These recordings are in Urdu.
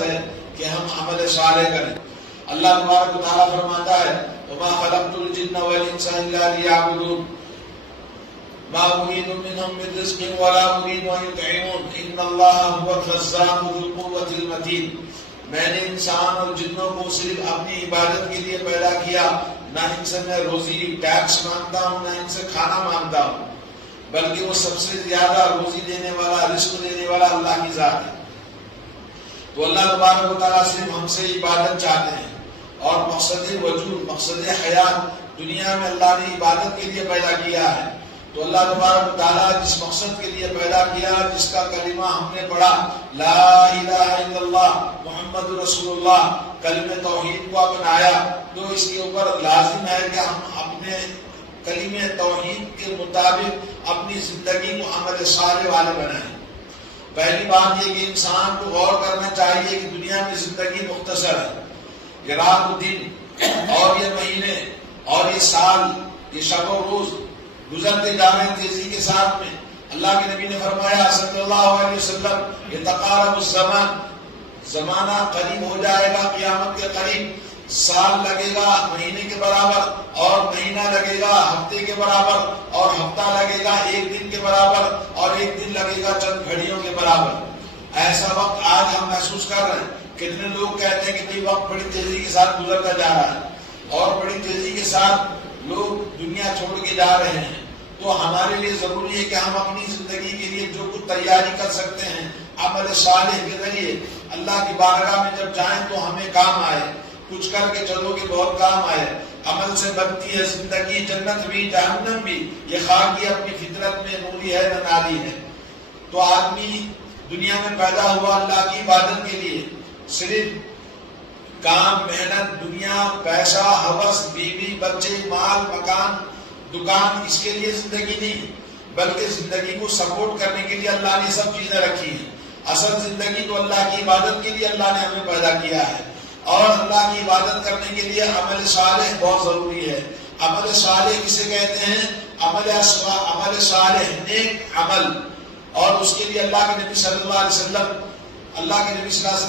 ہے کہ ہم عمل صالح کریں۔ اللہ تبارک و تعالیٰ فرماتا ہے وَمَا خَلَقْتُ الْجِنَّ وَالْإِنسَ إِلَّا لِيَعْبُدُونِ مَا أُرِيدُ مِنْهُم مِّن رِّزْقٍ وَلَا أُرِيدُ أَن يُطْعِمُونِ إِنَّ اللَّهَ هُوَ الرَّزَّاقُ ذُو الْقُوَّةِ الْمَتِينُ۔ میں نے انسان اور جنوں کو صرف اپنی عبادت کے لیے پیدا کیا، نہ ان سے میں روزی ٹیکس مانگتا ہوں، نہ ان سے کھانا مانگتا ہوں، بلکہ وہ سب سے زیادہ روزی دینے والا، رزق دینے والا اللہ کی ذات ہے۔ تو اللہ تبارک و تعالیٰ صرف ہم سے عبادت چاہتے ہیں، اور مقصد وجود، مقصد حیات دنیا میں اللہ نے عبادت کے لیے پیدا کیا ہے۔ تو اللہ تبارک و تعالیٰ جس مقصد کے لیے پیدا کیا، جس کا کلمہ ہم نے پڑھا لا الہ الا اللہ محمد رسول اللہ، کلمہ توحید کو اپنایا، تو اس کے اوپر لازم ہے کہ ہم اپنے کلمہ توحید کے مطابق اپنی زندگی کو عمل صالح والے بنائیں۔ پہلی بات یہ کہ انسان کو غور کرنا چاہیے کہ دنیا میں زندگی مختصر ہے، یہ رات و دن اور یہ مہینے اور یہ سال، یہ شب و روز گزرتے جا رہے ہیں تیزی کے ساتھ میں۔ اللہ کے نبی نے فرمایا صلی اللہ علیہ وسلم یتقارب الزمان، زمانہ قریب ہو جائے گا قیامت کے قریب، سال لگے گا مہینے کے برابر، اور مہینہ لگے گا ہفتے کے برابر، اور ہفتہ لگے گا ایک دن کے برابر، اور ایک دن لگے گا چند گھڑیوں کے برابر۔ ایسا وقت آج ہم محسوس کر رہے ہیں۔ کتنے لوگ کہتے ہیں کہ بھئی وقت بڑی تیزی کے ساتھ گزرتا جا رہا ہے اور بڑی تیزی کے ساتھ لوگ دنیا چھوڑ کے جا رہے ہیں، تو ہمارے لیے ضروری ہے کہ ہم اپنی زندگی کے لیے جو کچھ تیاری کر سکتے ہیں عمل صالح کے ذریعے اللہ کی بارگاہ میں جب جائیں تو ہمیں کام آئے، کچھ کر کے چلو کہ بہت کام آئے۔ عمل سے بنتی ہے زندگی، جنت بھی جہنم بھی، یہ خاک کی اپنی فطرت میں نوری ہے نہ نالی ہے۔ تو آدمی دنیا میں پیدا ہوا اللہ کی عبادت کے لیے، صرف کام، محنت، دنیا، پیسہ، ہوس، بیوی، بچے، مال، مکان، دکان، اس کے لیے زندگی نہیں، بلکہ زندگی کو سپورٹ کرنے کے لیے اللہ نے سب چیزیں رکھی ہیں۔ اصل زندگی تو اللہ کی عبادت کے لیے اللہ نے ہمیں پیدا کیا ہے، اور اللہ کی عبادت کرنے کے لیے عمل صالح بہت ضروری ہے۔ عمل صالح کسے کہتے ہیں؟ عمل صالح، نیک عمل۔ اور اس کے لیے اللہ کے نبی صلی اللہ علیہ وسلم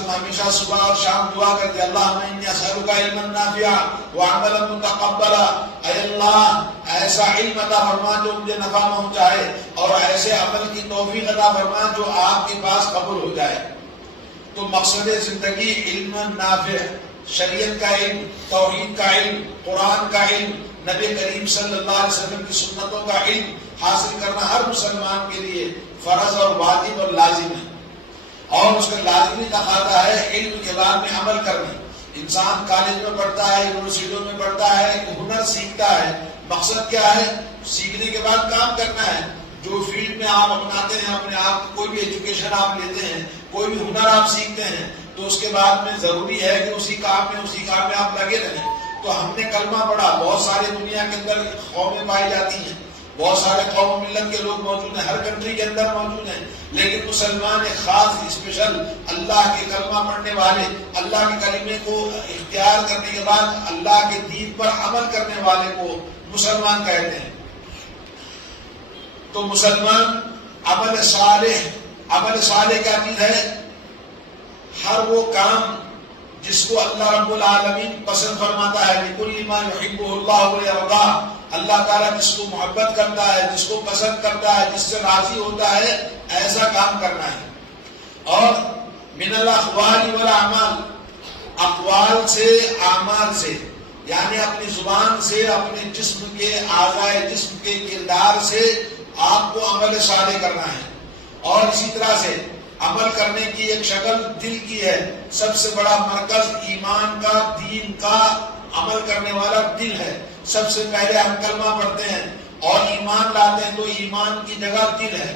ہمیشہ صبح اور شام دعا کرتے اللہم انی اسألک علما نافعا وعملا متقبلا، اے اللہ ایسا علم عطا فرما جو مجھے نفع پہنچائے، اور ایسے عمل کی توفیق عطا فرما جو آپ کے پاس قبول ہو جائے۔ تو مقصد زندگی علم نافع، شریعت کا علم، توحید کا علم، قرآن کا علم، نبی کریم صلی اللہ علیہ وسلم کی سنتوں کا علم حاصل کرنا ہر مسلمان کے لیے فرض اور واجب اور لازم ہے، اور اس کا لازمی تقاضا ہے علم کے بعد میں عمل کرنا۔ انسان کالج میں پڑھتا ہے، یونیورسٹیوں میں پڑھتا ہے، ہنر سیکھتا ہے، مقصد کیا ہے؟ سیکھنے کے بعد کام کرنا ہے۔ جو فیلڈ میں آپ اپناتے ہیں اپنے آپ، کوئی بھی ایجوکیشن آپ لیتے ہیں، کوئی بھی ہنر آپ سیکھتے ہیں، تو اس کے بعد میں ضروری ہے کہ اسی کام میں آپ لگے رہیں۔ تو ہم نے کلمہ پڑھا، بہت سارے دنیا کے اندر قومیں پائی جاتی ہیں، بہت سارے قوم و ملت کے لوگ موجود ہیں، ہر کنٹری کے اندر موجود ہیں، لیکن مسلمان ایک خاص اسپیشل اللہ کے کلمہ پڑھنے والے، اللہ کے کلمے کو اختیار کرنے کے بعد اللہ کے دین پر عمل کرنے والے کو مسلمان کہتے ہیں۔ تو مسلمان عمل صالح کیا چیز ہے؟ ہر وہ کام جس کو اللہ رب العالمین پسند فرماتا ہے، لِكُلِّ مَا يُحِبُّهُ اللَّهُ وَيَرْضَاهُ، اللہ تعالیٰ جس کو محبت کرتا ہے، جس کو پسند کرتا ہے، جس سے راضی ہوتا ہے، ایسا کام کرنا ہے۔ اور من الاقوال والاعمال، اقوال سے، اعمال سے، یعنی اپنی زبان سے، اپنے جسم کے اعضائے جسم کے کردار سے آپ کو عمل صالح کرنا ہے۔ اور اسی طرح سے عمل کرنے کی ایک شکل دل کی ہے، سب سے بڑا مرکز ایمان کا، دین کا، عمل کرنے والا دل ہے۔ سب سے پہلے ہم کلمہ پڑھتے ہیں اور ایمان لاتے ہیں، تو ایمان کی جگہ دل ہے،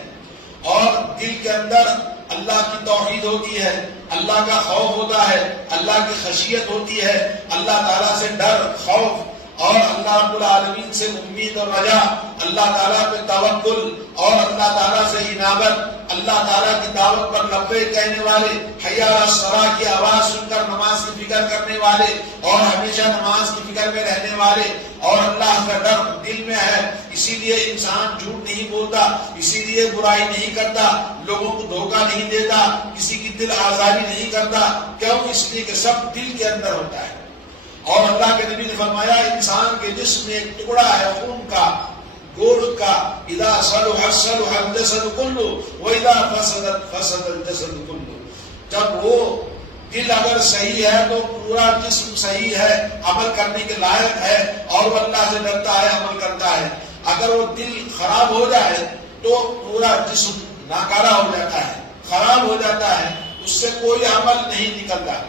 اور دل کے اندر اللہ کی توحید ہوتی ہے، اللہ کا خوف ہوتا ہے، اللہ کی خشیت ہوتی ہے، اللہ تعالیٰ سے ڈر، خوف، اور اللہ رب العالمین سے امید اور رجا، اللہ تعالیٰ پہ توکل، اور اللہ تعالیٰ سے انابت، اللہ تعالیٰ کی دعوت پر لبیک کہنے والے، حی علی الصلاۃ کی آواز سن کر نماز کی فکر فکر کرنے والے اور ہمیشہ نماز کی فکر میں رہنے والے اور اللہ کا ڈر دل میں ہے، اسی لیے انسان جھوٹ نہیں بولتا، اسی لیے برائی نہیں کرتا، لوگوں کو دھوکہ نہیں دیتا، کسی کی دل آزاری نہیں کرتا، کیوں؟ اس لیے کہ سب دل کے اندر ہوتا ہے۔ اور اللہ کے نبی نے فرمایا انسان کے جسم میں ایک ٹکڑا ہے خون کا، گوشت کا، اذا صلح صلح الجسد كله واذا فسد الجسد كله، جب وہ دل اگر صحیح ہے تو پورا جسم صحیح ہے، عمل کرنے کے لائق ہے اور وہ اللہ سے ڈرتا ہے، عمل کرتا ہے۔ اگر وہ دل خراب ہو جائے تو پورا جسم ناکارہ ہو جاتا ہے، خراب ہو جاتا ہے، اس سے کوئی عمل نہیں نکلتا۔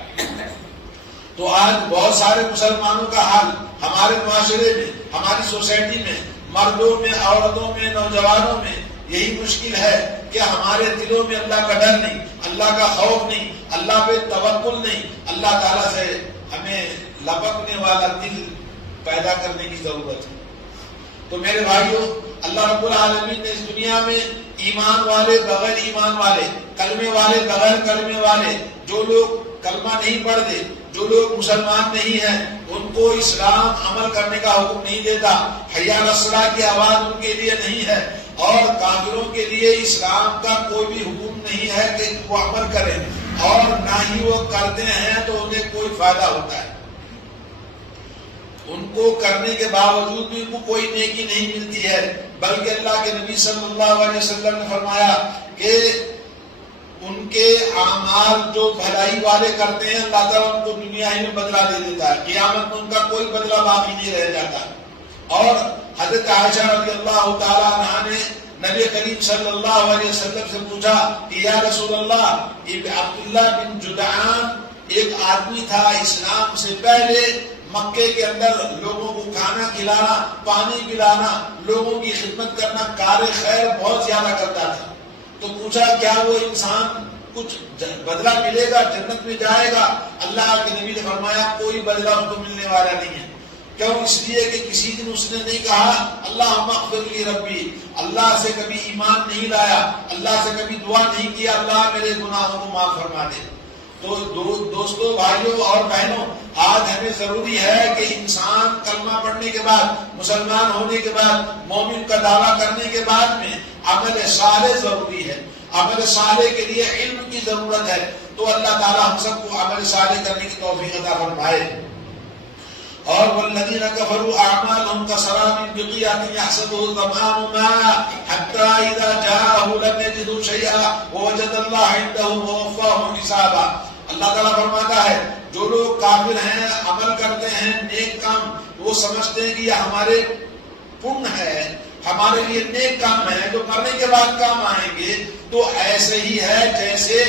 تو آج بہت سارے مسلمانوں کا حال ہمارے معاشرے میں، ہماری سوسائٹی میں، مردوں میں، عورتوں میں، نوجوانوں میں یہی مشکل ہے کہ ہمارے دلوں میں اللہ کا ڈر نہیں، اللہ کا خوف نہیں، اللہ پہ توکل نہیں۔ اللہ تعالیٰ سے ہمیں لپکنے والا دل پیدا کرنے کی ضرورت ہے۔ تو میرے بھائیوں، اللہ رب العالمین نے اس دنیا میں ایمان والے بغیر ایمان والے، کلمے والے بغیر کلمے والے، جو لوگ کلمہ نہیں پڑھتے، جو لوگ مسلمان نہیں ہیں، ان کو اسلام عمل کرنے کا حکم نہیں دیتا، حی علی الصلاۃ کی آواز ان کے لیے نہیں ہے، اور کافروں کے لیے اسلام کا کوئی بھی حکم نہیں ہے کہ وہ عمل کریں، اور نہ ہی وہ کرتے ہیں تو انہیں کوئی فائدہ ہوتا ہے۔ ان کو کرنے کے باوجود بھی ان کو کوئی نیکی نہیں ملتی ہے، بلکہ اللہ کے نبی صلی اللہ علیہ وسلم نے فرمایا کہ ان کے اعمال جو بھلائی والے کرتے ہیں اللہ تعالیٰ ان کو دنیا ہی میں بدلہ دے دیتا ہے، قیامت میں ان کا کوئی بدلہ باقی نہیں رہ جاتا۔ اور حضرت عائشہ رضی اللہ تعالیٰ عنہا نے نبی کریم صلی اللہ علیہ وسلم سے پوچھا کہ یا رسول اللہ، عبداللہ بن جدعان ایک آدمی تھا، اسلام سے پہلے مکے کے اندر لوگوں کو کھانا کھلانا، پانی پلانا، لوگوں کی خدمت کرنا، کار خیر بہت زیادہ کرتا تھا۔ تو پوچھا کیا وہ انسان کچھ بدلہ ملے گا، جنت میں جائے گا؟ اللہ کے نبی نے فرمایا کوئی بدلہ اس کو ملنے والا نہیں ہے۔ کیوں؟ اس لیے کہ کسی دن اس نے نہیں کہا اللہم اغفر لی ربی، اللہ سے کبھی ایمان نہیں لایا، اللہ سے کبھی دعا نہیں کیا اللہ میرے گناہوں کو معاف فرما دے۔ تو دوستوں، بھائیوں اور بہنوں، آج ہمیں ضروری ہے کہ انسان کلمہ پڑھنے کے بعد، مسلمان ہونے کے بعد، مومن کا دعویٰ کرنے کے بعد میں عمل صالح ضروری ہے۔ عمل صالح کے لیے علم کی ضرورت ہے۔ تو اللہ تعالیٰ ہم سب کو عمل صالح کرنے کی توفیق عطا فرمائے۔ اور والذین کفروا اعمالهم کسراب بقیعة یحسبه الظمآن ماء حتى اذا جاءه لم یجدوا شیئا ووجد اللہ عنده ووفاه حسابا۔ اللہ تعالیٰ فرماتا ہے جو لوگ کافر ہیں، عمل کرتے ہیں نیک کام، وہ سمجھتے ہیں کہ یہ ہمارے پن ہے، ہمارے لیے نیک کام ہے جو کرنے کے بعد کام آئیں گے۔ تو ایسے ہی ہے جیسے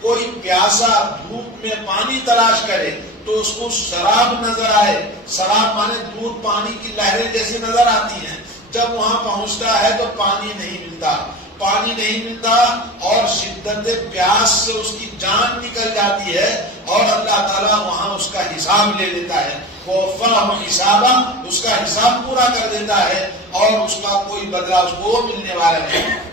کوئی پیاسا دھوپ میں پانی تلاش کرے تو اس کو شراب نظر آئے، شراب مانے دودھ، پانی کی لہریں جیسی نظر آتی ہیں، جب وہاں پہنچتا ہے تو پانی نہیں ملتا، پانی نہیں ملتا اور شدت پیاس سے اس کی جان نکل جاتی ہے، اور اللہ تعالیٰ وہاں اس کا حساب لے لیتا ہے، وَوَفَّاهُ حِسَابًا، اس کا حساب پورا کر دیتا ہے، اور اس کا کوئی بدلہ اس کو ملنے والا نہیں۔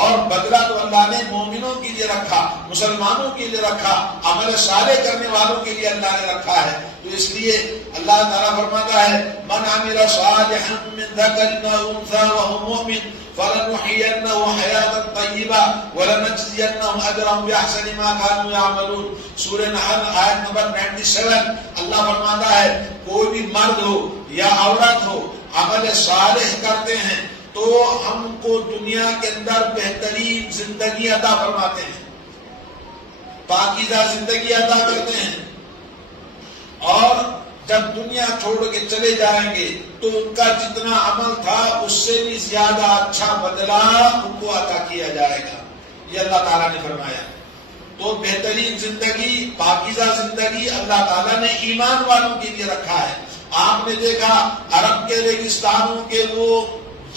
اور بدلہ تو اللہ نے مومنوں کے لیے رکھا، مسلمانوں کے لیے رکھا، عمل صالح کرنے والوں کے لیے اللہ نے رکھا ہے۔ تو اس لیے اللہ تعالیٰ فرماتا ہے من عمل صالحا من ذکر او انثی وهو مؤمن فلنحيينه حیاتا طیبہ ولنجزینهم اجرهم باحسن ما كانوا يعملون۔ سورہ نحل آیت نمبر 97 اللہ فرماتا ہے کوئی بھی مرد ہو یا عورت ہو عمل صالح کرتے ہیں تو ہم کو دنیا کے اندر بہترین زندگی عطا فرماتے ہیں، پاکیزہ زندگی عطا کرتے ہیں، اور جب دنیا چھوڑ کے چلے جائیں گے تو ان کا جتنا عمل تھا اس سے بھی زیادہ اچھا بدلہ ان کو عطا کیا جائے گا، یہ اللہ تعالیٰ نے فرمایا۔ تو بہترین زندگی، پاکیزہ زندگی اللہ تعالیٰ نے ایمان والوں کے لیے رکھا ہے۔ آپ نے دیکھا عرب کے ریگستانوں کے وہ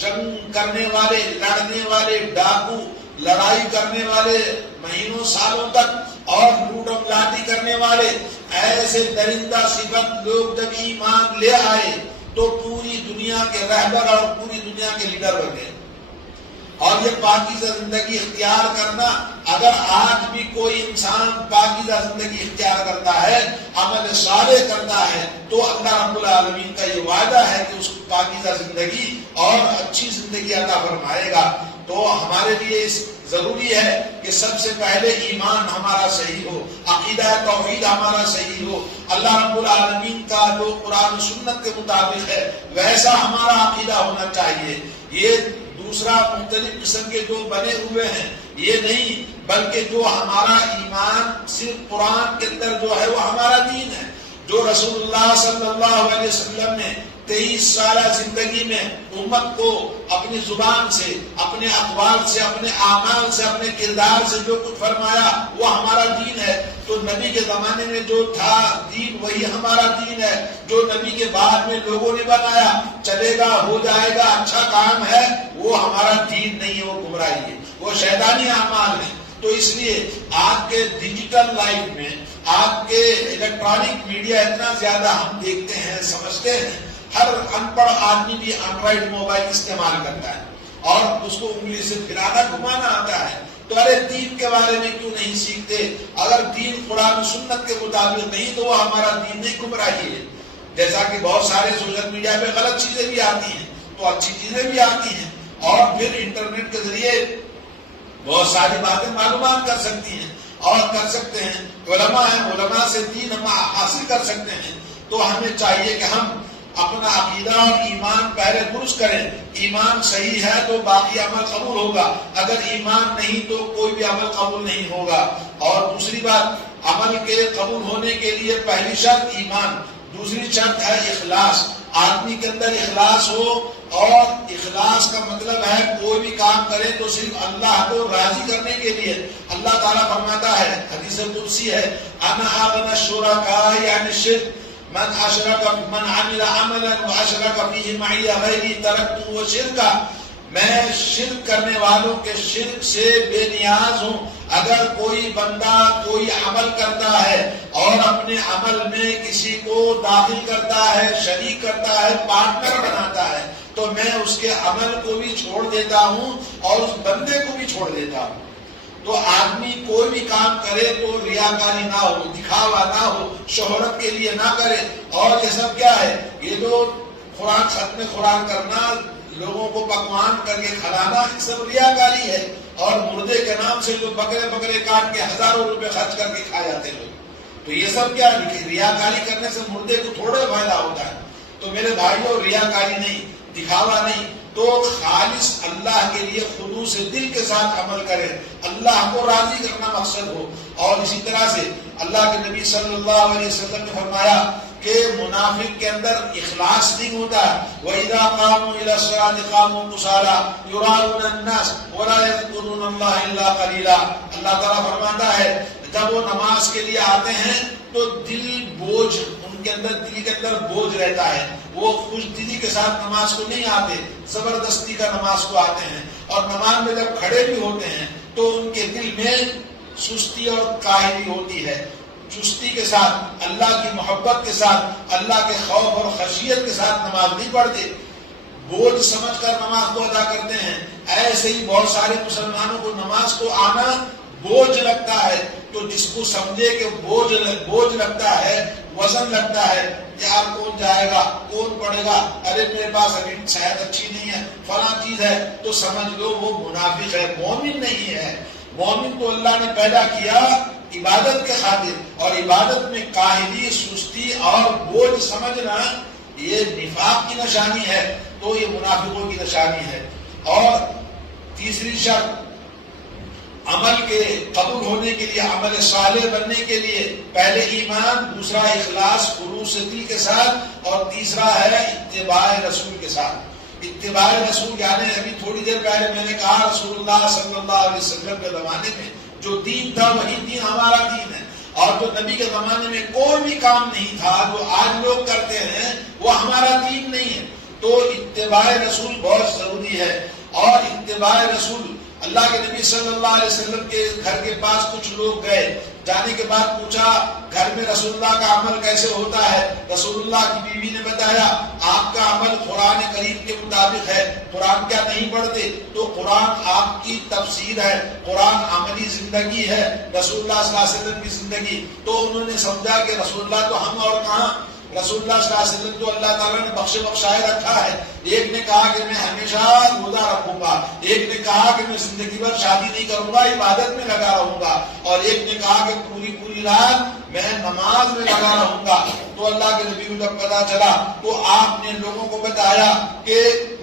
جنگ کرنے والے، لڑنے والے، ڈاکو، لڑائی کرنے والے مہینوں سالوں تک، اور لوٹ و لاٹی کرنے والے ایسے درندہ صفت لوگ جب ایمان لے آئے تو پوری دنیا کے رہبر اور پوری دنیا کے لیڈر بن گئے۔ اور یہ پاکیزہ زندگی اختیار کرنا، اگر آج بھی کوئی انسان پاکیزہ زندگی اختیار کرتا ہے، عمل صالح کرتا ہے تو اللہ رب العالمین کا یہ وعدہ ہے کہ اس کو پاکیزہ زندگی اور اچھی زندگی عطا فرمائے گا۔ تو ہمارے لیے ضروری ہے کہ سب سے پہلے ایمان ہمارا صحیح ہو، عقیدہ توحید ہمارا صحیح ہو، اللہ رب العالمین کا جو قرآن و سنت کے مطابق ہے ویسا ہمارا عقیدہ ہونا چاہیے۔ یہ دوسرا مختلف قسم کے جو بنے ہوئے ہیں یہ نہیں، بلکہ جو ہمارا ایمان صرف قرآن کے اندر جو ہے وہ ہمارا دین ہے، جو رسول اللہ صلی اللہ علیہ وسلم نے 23 سالہ زندگی میں امت کو اپنی زبان سے، اپنے اقوال سے، اپنے اعمال سے، اپنے کردار سے جو کچھ فرمایا وہ ہمارا دین ہے۔ تو نبی کے زمانے میں جو تھا دین وہی ہمارا دین ہے، جو نبی کے بعد میں لوگوں نے بنایا چلے گا، ہو جائے گا، اچھا کام ہے، وہ ہمارا دین نہیں ہے، وہ گمراہی ہے، وہ شیطانی اعمال ہے۔ تو اس لیے آپ کے ڈیجیٹل لائف میں، آپ کے الیکٹرانک میڈیا اتنا زیادہ ہم دیکھتے ہیں، سمجھتے ہیں، ہر ان پڑھ آدمی بھی اینڈرائڈ موبائل استعمال کرتا ہے اور اس کو انگلی سے پھرانا گھمانا آتا ہے۔ تو ارے دین کے بارے میں کیوں نہیں سیکھتے؟ اگر دین قرآن و سنت کے مطابق نہیں تو وہ ہمارا دین نہیں، گمراہی ہے۔ جیسا کہ بہت سارے سوشل میڈیا پہ غلط چیزیں بھی آتی ہیں تو اچھی چیزیں بھی آتی ہیں، اور پھر انٹرنیٹ کے ذریعے بہت ساری باتیں معلومات کر سکتی ہیں اور کر سکتے ہیں۔ علماء ہیں، علماء سے دین ہم حاصل کر سکتے ہیں۔ تو ہمیں چاہیے کہ ہم اپنا عقیدہ اور ایمان پہلے درست کریں۔ ایمان صحیح ہے تو باقی عمل قبول ہوگا، اگر ایمان نہیں تو کوئی بھی عمل قبول نہیں ہوگا۔ اور دوسری بات، عمل کے قبول ہونے کے لیے پہلی شرط ایمان، دوسری شرط ہے اخلاص۔ آدمی کے اندر اخلاص ہو، اور اخلاص کا مطلب ہے کوئی بھی کام کرے تو صرف اللہ کو راضی کرنے کے لیے۔ اللہ تعالیٰ فرماتا ہے، حدیث قدسی ہے، انا اغنى الشركاء عن الشرك من عمل عملا واشرك فيه معي غيري تركته وشركا۔ میں شرک کرنے والوں کے شرک سے بے نیاز ہوں۔ اگر کوئی بندہ کوئی عمل کرتا ہے اور اپنے عمل میں کسی کو داخل کرتا ہے، شریک کرتا ہے، پارٹنر بناتا ہے، تو میں اس کے عمل کو بھی چھوڑ دیتا ہوں اور اس بندے کو بھی چھوڑ دیتا ہوں۔ تو آدمی کوئی بھی کام کرے تو ریاکاری نہ ہو، دکھاوا نہ ہو، شہرت کے لیے نہ کرے۔ اور یہ سب کیا ہے؟ یہ جو قرآن ختم قرآن کرنا، لوگوں کو پکوان کر کے کھلانا، یہ سب ریاکاری ہے۔ اور مردے کے نام سے جو بکرے کاٹ کے ہزاروں روپے خرچ کر کے کھا جاتے ہیں لوگ، تو یہ سب کیا ہے؟ ریاکاری کرنے سے مردے کو تھوڑا فائدہ ہوتا ہے۔ تو میرے بھائیوں، ریاکاری نہیں، دکھاوا نہیں، تو خالص اللہ کے لیے خلوص دل کے ساتھ عمل کریں، اللہ کو راضی کرنا مقصد ہو۔ اور اسی طرح سے اللہ کے نبی صلی اللہ علیہ وسلم نے فرمایا کہ منافق کے اندر اخلاص نہیں ہوتا۔ وَإِذَا قَامُوا إِلَى الصَّلَاةِ قَامُوا كُسَالَىٰ يُرَاءُونَ النَّاسَ وَلَا يَذْكُرُونَ اللَّهَ إِلَّا قَلِيلًا۔ اللہ تعالیٰ فرماتا ہے جب وہ نماز کے لیے آتے ہیں تو دل بوجھ، ان کے اندر دل کے اندر بوجھ رہتا ہے، وہ خوش دلی کے ساتھ نماز کو نہیں آتے، زبردستی کا نماز کو آتے ہیں، اور نماز میں جب کھڑے بھی ہوتے ہیں تو ان کے دل میں سستی اور کاہلی ہوتی ہے۔ چستی کے ساتھ، اللہ کی محبت کے ساتھ، اللہ کے خوف اور خشیت کے ساتھ نماز نہیں پڑھتے، بوجھ سمجھ کر نماز کو ادا کرتے ہیں۔ ایسے ہی بہت سارے مسلمانوں کو نماز کو آنا بوجھ لگتا ہے، تو جس کو سمجھے کہ بوجھ لگتا ہے، وزن لگتا ہے، یار کون جائے گا، کون پڑھے گا، ارے میرے پاس ابھی صحت اچھی نہیں ہے، فلاں چیز ہے، تو سمجھ لو وہ منافق ہے، مومن نہیں ہے۔ مومن تو اللہ نے پیدا کیا عبادت کے خاطر، اور عبادت میں کاہلی، سستی اور بوجھ سمجھنا یہ نفاق کی نشانی ہے، تو یہ منافقوں کی نشانی ہے۔ اور تیسری شرط، عمل کے قبول ہونے کے لیے، عمل صالح بننے کے لیے پہلے ایمان، دوسرا اخلاص خلوص دل کے ساتھ، اور تیسرا ہے اتباع رسول کے ساتھ۔ اتباع رسول یعنی ابھی تھوڑی دیر پہلے میں نے کہا رسول اللہ صلی اللہ علیہ وسلم کے زمانے میں جو دین تھا وہی دین ہمارا دین ہے، اور جو نبی کے زمانے میں کوئی بھی کام نہیں تھا جو آج لوگ کرتے ہیں وہ ہمارا دین نہیں ہے۔ تو اتباع رسول بہت ضروری ہے۔ اور اتباع رسول، اللہ کے نبی صلی اللہ علیہ وسلم کے گھر کے پاس کچھ لوگ گئے، جانے کے بعد پوچھا گھر میں رسول اللہ کا عمل کیسے ہوتا ہے؟ رسول اللہ کی بیوی نے بتایا آپ کا عمل قرآن کریم کے مطابق ہے، قرآن کیا نہیں پڑھتے؟ تو قرآن آپ کی تفسیر ہے، قرآن عملی زندگی ہے، رسول اللہ صلی اللہ علیہ وسلم کی زندگی۔ تو انہوں نے سمجھا کہ رسول اللہ تو ہم اور کہاں، رسول اللہ صلی اللہ علیہ وسلم تو اللہ تعالیٰ نے بخشائے رکھا ہے۔ ایک نے کہا کہ میں ہمیشہ روزہ رکھوں گا، ایک نے کہا کہ میں زندگی بھر شادی نہیں کروں گا، عبادت میں لگا رہوں گا، اور ایک نے کہا کہ پوری رات میں نماز میں لگا رہوں گا۔ تو اللہ کے نبی کو جب پتا چلا تو آپ نے لوگوں کو بتایا کہ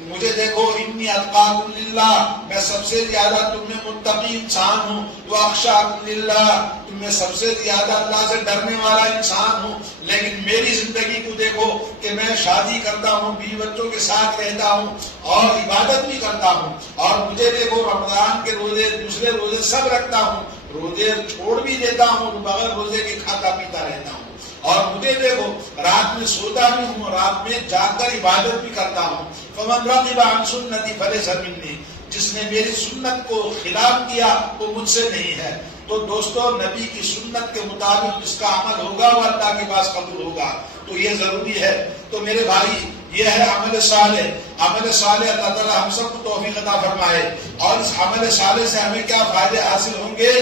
مجھے دیکھو، انی اتقاکم للہ، میں سب سے زیادہ تم میں متقی انسان ہوں، واخشاکم للہ، تم میں سب سے زیادہ اللہ سے ڈرنے والا انسان ہوں۔ لیکن میری زندگی کو دیکھو کہ میں شادی کرتا ہوں، بیوی بچوں کے ساتھ رہتا ہوں اور عبادت بھی کرتا ہوں، اور مجھے دیکھو رمضان کے روزے، دوسرے روزے سب رکھتا ہوں، روزے چھوڑ بھی دیتا ہوں، بغیر روزے کے کھاتا پیتا رہتا ہوں، اور مجھے دیکھو رات میں سوتا بھی ہوں، رات میں جاگ کر عبادت بھی کرتا ہوں۔ فمن رغب عن سنتی فلیس منی، جس نے میری سنت کو خلاف کیا وہ مجھ سے نہیں ہے۔ تو دوستو، نبی کی سنت کے مطابق جس کا عمل ہوگا وہ اللہ کے پاس قبول ہوگا، تو یہ ضروری ہے۔ تو میرے بھائی، یہ ہے عمل صالح۔ عمل صالح اللہ تعالیٰ ہم سب کو توفیق عطا فرمائے۔ اور اس عمل صالح سے ہمیں کیا فائدے حاصل ہوں گے؟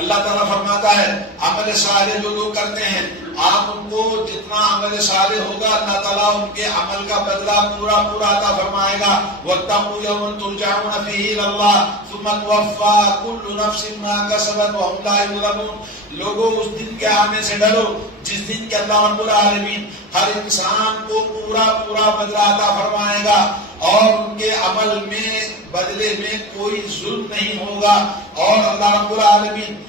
اللہ تعالیٰ فرماتا ہے عمل صالح جو لوگ کرتے ہیں، آپ ان کو جتنا عمل صالح ہوگا اللہ تعالیٰ ان کے عمل کا بدلہ پورا عطا فرمائے گا۔ وَاتَّقُوا يَوْمًا تُرْجَعُونَ فِيهِ إِلَى اللَّهِ ثُمَّ تُوَفَّى كُلُّ نَفْسٍ مَا كَسَبَتْ وَهُمْ لَا يُظْلَمُونَ۔ لوگوں اس دن کے آنے سے ڈرو جس دن کے اللہ رب العالمین ہر انسان کو پورا بدلہ عطا فرمائے گا، اور ان کے عمل میں بدلے میں کوئی ظلم نہیں ہوگا۔ اور اللہ رب العالمین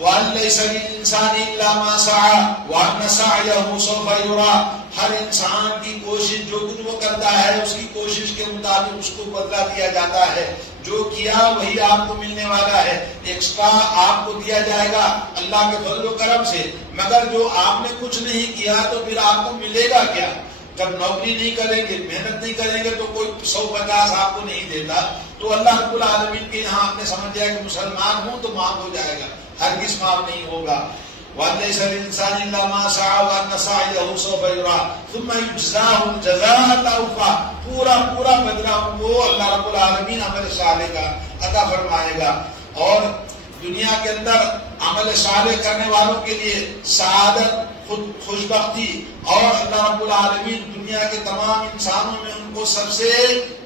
وَأَن لَّيْسَ لِلْإِنسَانِ إِلَّا مَا سَعَىٰ وَأَنَّ سَعْيَهُ سَوْفَ يُرَىٰ۔ ہر انسان کی کوشش، جو کچھ وہ کرتا ہے اس کی کوشش کے مطابق اس کو بدلہ دیا جاتا ہے۔ جو کیا وہی آپ کو ملنے والا ہے، ایکسٹرا آپ کو دیا جائے گا اللہ کے فضل و کرم سے۔ مگر جو آپ نے کچھ نہیں کیا تو پھر آپ کو ملے گا کیا؟ جب نوکری نہیں کریں گے، محنت نہیں کریں گے تو کوئی 150 آپ کو نہیں دیتا۔ تو اللہ رب العالمین کے یہاں آپ نے سمجھ جائے کہ مسلمان ہوں تو معاف ہو جائے گا، ہرگز معاف نہیں ہوگا۔ وَلَيْسَ لِلْإِنسَانِ إِلَّا مَا سَعَىٰ وَأَنَّ سَعْيَهُ سَوْفَ يُرَىٰ ثُمَّ يُجْزَاهُ الْجَزَاءَ الْأَوْفَىٰ۔ پورا بدلہ ان کو اللہ رب العالمین عمل صالح کا عطا فرمائے گا۔ اور دنیا کے اندر عمل صالح کرنے والوں کے لیے سعادت، خوشبختی، اور اللہ رب العالمین دنیا کے تمام انسانوں میں ان کو سب سے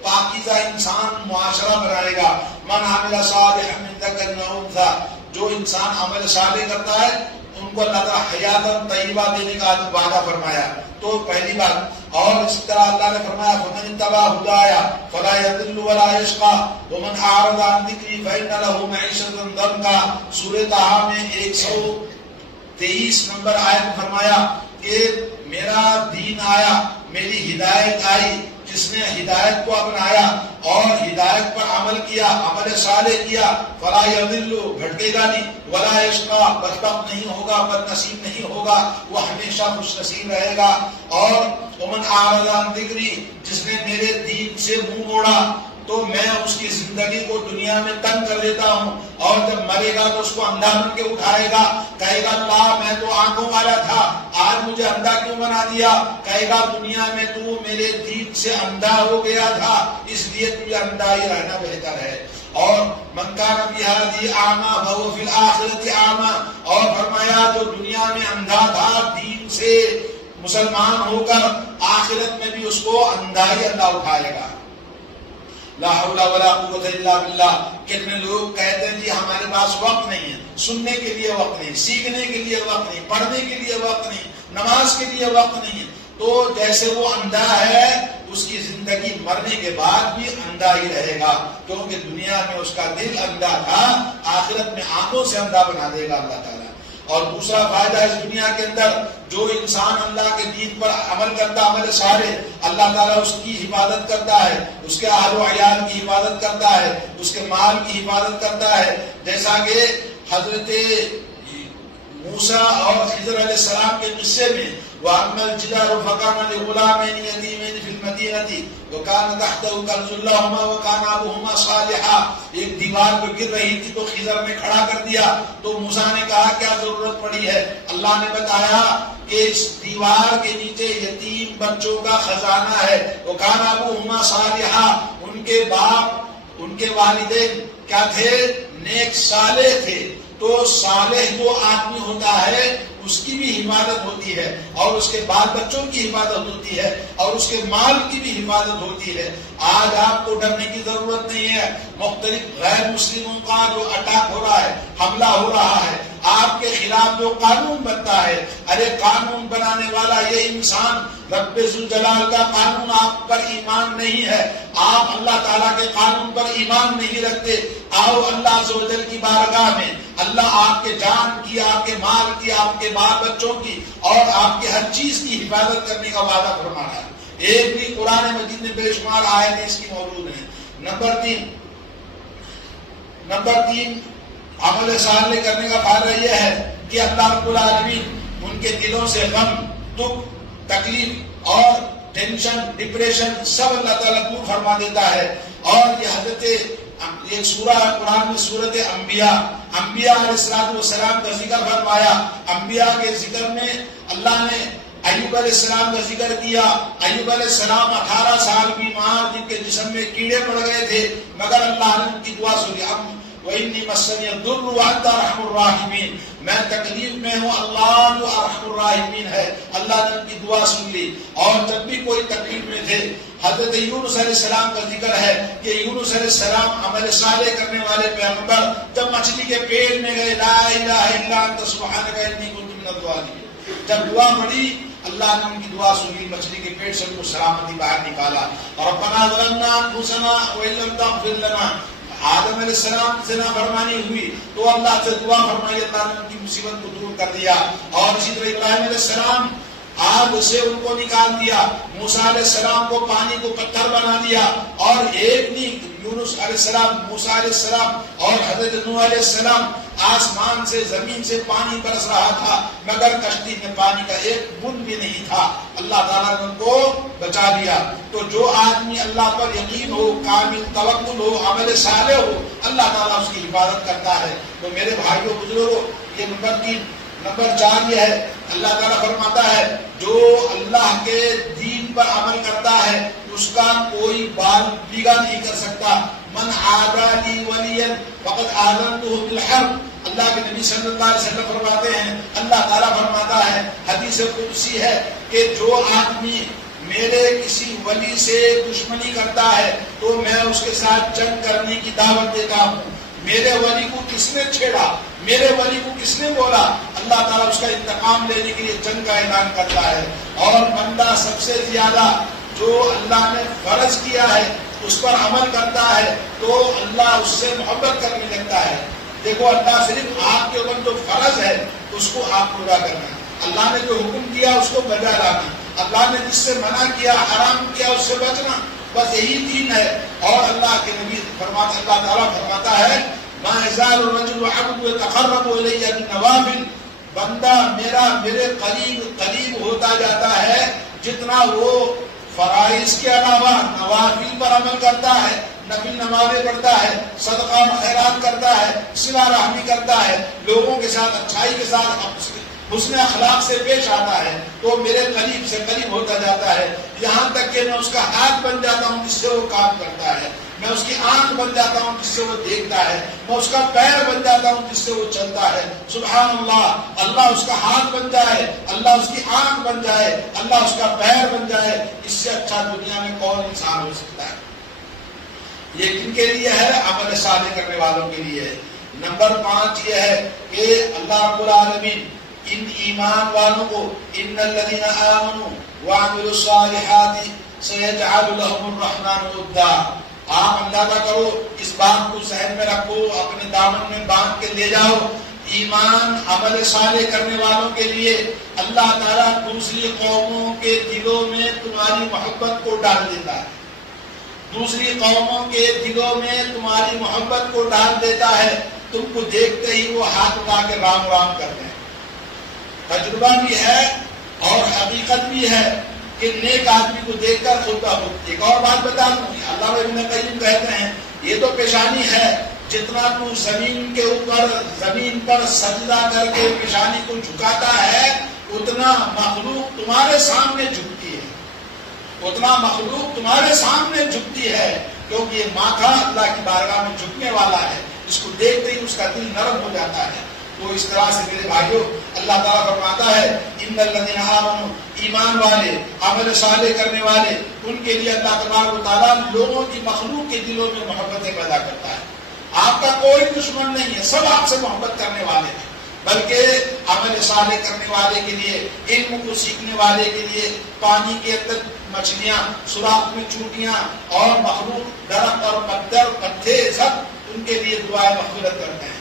پاکیزہ انسان معاشرہ بنائے گا۔ من عمل صالحا من ذکر او انثی، جو انسان عمل صالح کرتا ہے ان کو اللہ تعالیٰ حیات طیبہ دینے کا وعدہ فرمایا۔ تو پہلی بات، اور اس طرح اللہ نے فرمایا فمن اتبع ہدایا فلا یضل ولا یشقی ومن اعرض عن ذکری فإن له معیشۃ ضنکا۔ سورہ طٰہٰ میں 123 نمبر آیت میں فرمایا کہ میرا دین آیا، میری ہدایت آئی، جس نے ہدایت کو اپنایا اور ہدایت پر عمل کیا، عمل صالح کیا، فلا یضل، بھٹکے گا نہیں، ولا یشقی، بدبخت نہیں ہوگا، بد نصیب نہیں ہوگا، وہ ہمیشہ خوش نصیب رہے گا۔ اور ومن اعرض عن ذکری، جس نے میرے دین سے منہ موڑا تو میں اس کی زندگی کو دنیا میں تنگ کر دیتا ہوں، اور جب مرے گا تو اس کو اندھا بن کے اٹھائے گا، کہے گا اللہ میں تو آنکھوں والا تھا، آج مجھے اندھا کیوں بنا دیا؟ کہے گا دنیا میں تو میرے دین سے اندھا ہو گیا تھا، اس لیے تجھے اندھا ہی رہنا بہتر ہے۔ اور من کان فی ہذہ اعمی فہو فی الآخرۃ اعمی، اور فرمایا جو دنیا میں اندھا تھا دین سے مسلمان ہو کر، آخرت میں بھی اس کو اندھا ہی اللہ اٹھائے گا۔ لا حول ولا قوت الا باللہ۔ کتنے لوگ کہتے ہیں جی ہمارے پاس وقت نہیں ہے، سننے کے لیے وقت نہیں، سیکھنے کے لیے وقت نہیں، پڑھنے کے لیے وقت نہیں، نماز کے لیے وقت نہیں ہے۔ تو جیسے وہ اندھا ہے اس کی زندگی مرنے کے بعد بھی اندھا ہی رہے گا، کیونکہ دنیا میں اس کا دل اندھا تھا، آخرت میں آنکھوں سے اندھا بنا دے گا اللہ تعالیٰ۔ اور دوسرا فائدہ اس دنیا کے اندر، جو انسان اللہ کے دین پر عمل کرتا، عمل صالح، اللہ تعالیٰ اس کی حفاظت کرتا ہے، اس کے اہل و عیال کی حفاظت کرتا ہے، اس کے مال کی حفاظت کرتا ہے۔ جیسا کہ حضرت موسیٰ اور خضر علیہ السلام کے قصے میں وَأَمَّا الْجِدَارُ فَكَانَ لِغُلَامَيْنِ يَتِيمَيْنِ فِي الْمَدِينَةِ وَكَانَ تَحْتَهُ كَنْزٌ لَهُمَا وَكَانَ أَبُوهُمَا صَالِحًا۔ ایک دیوار پہ گر رہی تھی تو خضر نے کھڑا کر دیا، تو موسیٰ نے کہا کیا ضرورت پڑی ہے؟ اللہ نے بتایا کہ اس دیوار کے نیچے یتیم بچوں کا خزانہ ہے۔ وَكَانَ أَبُوهُمَا صَالِحًا، ان کے باپ، ان کے والدین کیا تھے؟ نیک صالح تھے۔ تو صالح جو آدمی ہوتا ہے اس کی بھی حفاظت ہوتی ہے، اور اس کے بال بچوں کی حفاظت ہوتی ہے، اور اس کے مال کی بھی حفاظت ہوتی ہے۔ آج آپ کو ڈرنے کی ضرورت نہیں ہے۔ مختلف غیر مسلموں کا جو اٹیک ہو رہا ہے، حملہ ہو رہا ہے، آپ کے خلاف جو قانون بنتا ہے، ارے قانون بنانے والا یہ انسان رب ذوالجلال کا قانون آپ پر ایمان نہیں ہے، آپ اللہ تعالیٰ کے قانون پر ایمان نہیں رکھتے، آؤ اللہ عز و جل کی بارگاہ میں، اللہ آپ کے جان کی، آپ کے مال کی، آپ کے بال بچوں کی اور آپ کے ہر چیز کی حفاظت کرنے کا وعدہ فرما رہا ہے۔ ایک بھی قرآن مجید میں بے شمار آیتیں اس کی موجود ہیں۔ نمبر تین عمل صالح کرنے کا فائدہ یہ ہے کہ اللہ رب العالمین ان کے دلوں سے غم، دکھ، تکلیف اور ٹینشن، ڈپریشن سب اللہ تعالیٰ دور فرما دیتا ہے۔ اور یہ حضرت ایک سورہ قرآن میں سورۃ انبیاء علیہ السلام کا ذکر فرمایا۔ انبیاء کے ذکر میں اللہ نے ایوب علیہ السلام کا ذکر کیا۔ ایوب علیہ السلام 18 سال بیمار، جن کے جسم میں کیڑے پڑ گئے تھے، مگر اللہ نے ان کی دعا سنی۔ وَإِنِّي مَسَّنِيَ الضُّرُّ وَأَنْتَ أَرْحَمُ الرَّاحِمِينَ، میں تکلیف میں ہوں، اللہ جو ارحم الراحمین ہے، اللہ نے ان کی دعا سن لی۔ اور جب بھی کوئی تکلیف میں تھے، حضرت یونس علیہ السلام کا ذکر ہے کہ یونس علیہ السلام عمل صالح کرنے والے پیغمبر جب مچھلی کے پیٹ میں گئے، لا الہ الا انت سبحانک انی کنت من الظالمین، جب دعا پڑھی اللہ نے ان کی دعا سنی، مچھلی کے پیٹ سے ان کو سلامتی باہر نکالا۔ ربنا ظلمنا انفسنا وان لم تغفر لنا، آدم علیہ السلام سے نافرمانی ہوئی تو اللہ سے دعا فرمائی، اللہ نے ان کی مصیبت کو دور کر دیا۔ اور اسی طرح ابراہیم علیہ السلام آگ سے ان کو نکال دیا، موسیٰ علیہ السلام کو پانی کو پتھر بنا دیا، اور ایک نہیں، یونس علیہ السلام، موسیٰ علیہ السلام اور حضرت نوح علیہ السلام، آسمان سے زمین سے پانی برس رہا تھا مگر کشتی میں پانی کا ایک بوند بھی نہیں تھا، اللہ تعالیٰ نے ان کو بچا لیا۔ تو جو آدمی اللہ پر یقین ہو، کامل توکل ہو، عمل صالح ہو، اللہ تعالیٰ اس کی حفاظت کرتا ہے۔ تو میرے بھائیوں بزرگوں، یہ نمبر 3۔ نمبر 4 یہ ہے، اللہ تعالیٰ فرماتا ہے جو اللہ کے دین پر عمل کرتا ہے اس کا کوئی بال بیگا نہیں کر سکتا۔ من عادى لي وليا فقد آذنته بالحرب، اللہ کے نبی صلی اللہ علیہ وسلم فرماتے ہیں، اللہ تعالیٰ فرماتا ہے، حدیث قدسی ہے کہ جو آدمی میرے کسی ولی سے دشمنی کرتا ہے تو میں اس کے ساتھ جنگ کرنے کی دعوت دیتا ہوں۔ میرے ولی کو کس نے چھیڑا، میرے ولی کو کس نے بولا، اللہ تعالیٰ اس کا انتقام لینے کے لیے جنگ کا اعلان کرتا ہے۔ اور بندہ سب سے زیادہ جو اللہ نے فرض کیا ہے اس پر عمل کرتا ہے تو اللہ اس سے محبت کرنے لگتا ہے۔ دیکھو اللہ صرف آپ کے اوپر جو فرض ہے اس کو آپ پورا کرنا، اللہ نے جو حکم دیا اس کو بجا لانا، اللہ نے جس سے منع کیا، حرام کیا، اس سے بچنا، بس یہی دین ہے۔ اور اللہ کے نبی فرماتا، اللہ تعالیٰ فرماتا ہے ما يزال الرجل عبد يتقرب الي بالنوافل، بندہ میرے قریب ہوتا جاتا ہے جتنا وہ فرائض کے علاوہ نوافل پر عمل کرتا ہے، نفل نمازیں پڑھتا ہے، صدقہ و خیرات کرتا ہے، صلہ رحمی کرتا ہے، لوگوں کے ساتھ اچھائی کے ساتھ حسن اخلاق سے پیش آتا ہے، تو میرے قریب سے قریب ہوتا جاتا ہے، یہاں تک کہ میں اس کا ہاتھ بن جاتا ہوں جس سے وہ کام کرتا ہے، میں اس کی آنکھ بن جاتا ہوں جس سے وہ دیکھتا ہے، میں اس کا پیر بن جاتا ہوں جس سے وہ چلتا ہے۔ سبحان اللہ، اللہ اس کا ہاتھ بن جائے، اللہ اس کی آنکھ بن جائے، اللہ اس کا پیر بن جائے، اس سے اچھا دنیا میں کون انسان ہو سکتا ہے؟ یہ کن کے لیے ہے؟ عمل صالح کرنے والوں کے لیے ہے۔ نمبر 5 یہ ہے کہ اللہ رب العالمین ان ایمان والوں کو ان الذین آمنوا وعملوا الصالحات سیجعل لهم الرحمن ودا، آپ اندازہ کرو، اس بات کو ذہن میں رکھو، اپنے دامن میں باندھ کے لے جاؤ، ایمان عمل صالح کرنے والوں کے لیے اللہ تعالیٰ دوسری قوموں کے دلوں میں تمہاری محبت کو ڈال دیتا ہے، دوسری قوموں کے دلوں میں تمہاری محبت کو ڈال دیتا ہے، تم کو دیکھتے ہی وہ ہاتھ اٹھا کے رام رام کرتے ہیں۔ تجربہ بھی ہے اور حقیقت بھی ہے کہ نیک آدمی کو دیکھ کر خود بخود ایک اور بات بتا دوں، اللہ ابن قیم کہتے ہیں یہ تو پیشانی ہے، جتنا تو زمین کے اوپر زمین پر سجدہ کر کے پیشانی کو جھکاتا ہے اتنا مخلوق تمہارے سامنے جھکتی ہے، اتنا مخلوق تمہارے سامنے جھکتی ہے، کیونکہ یہ ماتھا اللہ کی بارگاہ میں جھکنے والا ہے، اس کو دیکھتے ہی اس کا دل نرم ہو جاتا ہے۔ تو اس طرح سے میرے بھائیوں اللہ تعالیٰ فرماتا ہے ان الذین آمنوا، ایمان والے عمل صالح کرنے والے، ان کے لیے اللہ تبارک و تعالیٰ لوگوں کی مخلوق کے دلوں میں محبتیں پیدا کرتا ہے۔ آپ کا کوئی دشمن نہیں ہے، سب آپ سے محبت کرنے والے ہیں، بلکہ عمل صالح کرنے والے کے لیے، علم کو سیکھنے والے کے لیے پانی کے اندر مچھلیاں، سوراخ میں چونٹیاں اور مخلوق درخت اور پتھر پتے سب ان کے لیے دعائیں مغفرت کرتے ہیں۔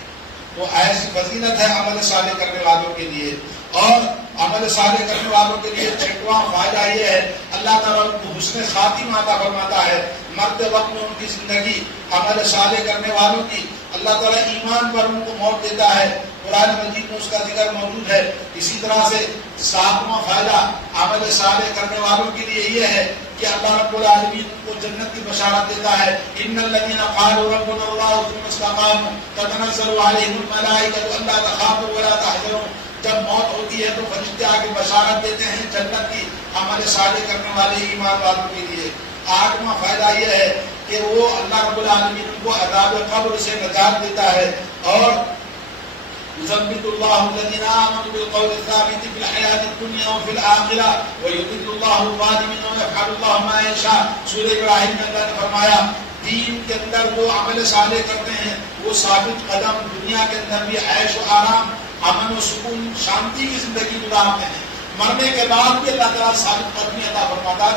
تو ایسی فضیلت ہے عمل صالح کرنے والوں کے لیے، اور عمل صالح کرنے والوں کے لیے چھٹواں فائدہ یہ ہے اللہ تعالیٰ ان کو حسن خاتمہ عطا فرماتا ہے، مرتے وقت میں ان کی زندگی عمل صالح کرنے والوں کی اللہ تعالیٰ ایمان پر ان کو موت دیتا ہے، قرآن مجید میں اس کا ذکر موجود ہے۔ اسی طرح سے ساتواں فائدہ عمل صالح کرنے والوں کے لیے یہ ہے کہ اللہ رب العالمین کو جنت کی بشارت دیتا ہے، ان الذین قالوا ربنا اللہ ثم استقاموا تتنزل علیہم الملائکۃ الا تخافوا ولا تحزنوا۔ جب موت ہوتی ہے تو فرشتے آ کے بشارت دیتے ہیں جنت کی عمل صالح کرنے والے ایمان والوں کے لیے۔ آٹھواں فائدہ یہ ہے کہ وہ اللہ رب العالمین ان کو عذاب قبر سے نجات دیتا ہے، اور يثبت الله الذين آمنوا بالقول الثابت في الحياة الدنيا وفي الآخرة ويضل الله الظالمين ويفعل الله ما يشاء۔ سورہ ابراہیم میں اللہ نے فرمایا دین کے اندر وہ عمل صالح کرتے ہیں وہ ثابت قدم دنیا کے اندر بھی عیش و آرام، امن و سکون، شانتی کی زندگی گزارتے ہیں، مرنے کے بعد بھی اللہ تعالیٰ ثابت قدمی عطا فرماتا ہے۔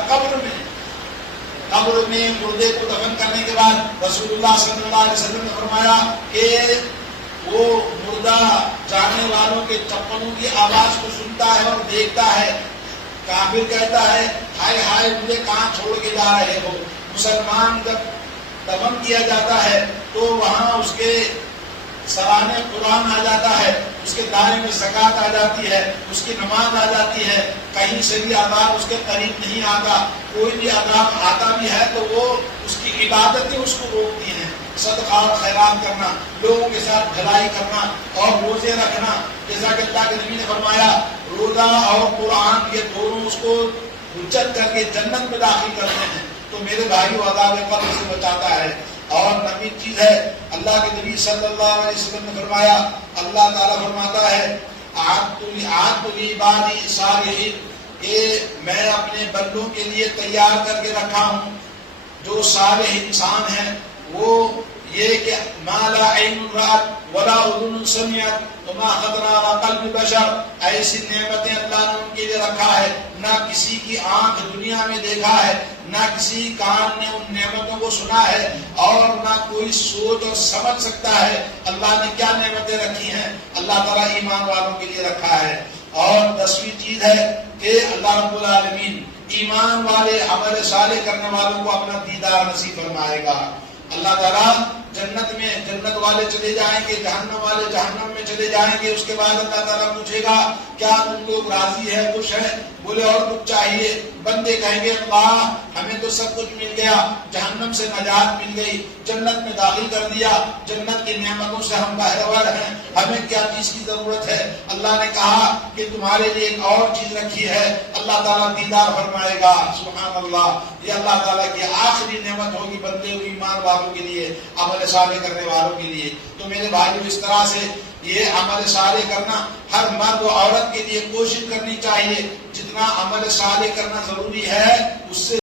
قبر میں مردے کو دفن کرنے کے بعد رسول اللہ صلی اللہ علیہ وسلم نے فرمایا کہ وہ مردہ جانے والوں کے چپلوں کی آواز کو سنتا ہے اور دیکھتا ہے، کافر کہتا ہے ہائے ہائے مجھے کہاں چھوڑ کے جا رہے ہو۔ مسلمان جب دفن کیا جاتا ہے تو وہاں اس کے سرانے قرآن آ جاتا ہے، اس کے دائرے میں زکوٰۃ آ جاتی ہے، اس کی نماز آ جاتی ہے، کہیں سے بھی عذاب اس کے قریب نہیں آتا، کوئی بھی عذاب آتا بھی ہے تو وہ اس کی عبادتیں اس کو روکتی ہیں، صدقہ اور خیرات کرنا، لوگوں کے ساتھ بھلائی کرنا اور روزے رکھنا، جیسا کہ اللہ کے نبی نے فرمایا روزہ اور قرآن یہ دونوں اس کو حجت کر کے جنت میں داخل کرتے ہیں۔ تو میرے بھائیو عذاب قبر سے بچاتا ہے۔ اور نبی چیز ہے اللہ کے نبی صلی اللہ علیہ وسلم نے فرمایا اللہ تعالیٰ فرماتا ہے اعدت لعبادی صالحین، کہ میں اپنے بندوں کے لیے تیار کر کے رکھا ہوں جو صالح انسان ہیں، وہ یہ کہ ما لا عین رأت ولا اذن سمعت وما خطر علی قلب بشر، ایسی نعمتیں اللہ نے ان کے لیے رکھا ہے نہ کسی کی آنکھ دنیا میں دیکھا ہے، نہ کسی کان نے ان نعمتوں کو سنا ہے، اور نہ کوئی سوچ اور سمجھ سکتا ہے اللہ نے کیا نعمتیں رکھی ہیں، اللہ تعالیٰ ایمان والوں کے لیے رکھا ہے۔ اور 10ویں چیز ہے کہ اللہ رب العالمین ایمان والے عمل صالح کرنے والوں کو اپنا دیدار نصیب فرمائے گا۔ اللہ تعالیٰ جنت میں جنت والے چلے جائیں گے، جہنم والے جہنم میں چلے جائیں گے، اس کے بعد اللہ تعالیٰ پوچھے گا کیا تم لوگ راضی ہے، خوش ہے؟ بولے اور کچھ چاہیے؟ بندے کہیں گے اللہ ہمیں تو سب کچھ مل گیا، جہنم سے نجات مل گئی، جنت میں داخل کر دیا، جنت کی نعمتوں سے ہم بہرور ہیں، ہمیں کیا چیز کی ضرورت ہے؟ اللہ نے کہا کہ تمہارے لیے ایک اور چیز رکھی ہے، اللہ تعالیٰ دیدار فرمائے گا۔ سبحان اللہ، یہ اللہ تعالیٰ کی آخری نعمت ہوگی بندے ہوئی ایمان والوں کے لیے، عمل صالح کرنے والوں کے لیے۔ تو میرے بھائیو اس طرح سے یہ عمل صالح کرنا ہر مرد و عورت کے لیے کوشش کرنی چاہیے، جتنا عمل صالح کرنا ضروری ہے اس سے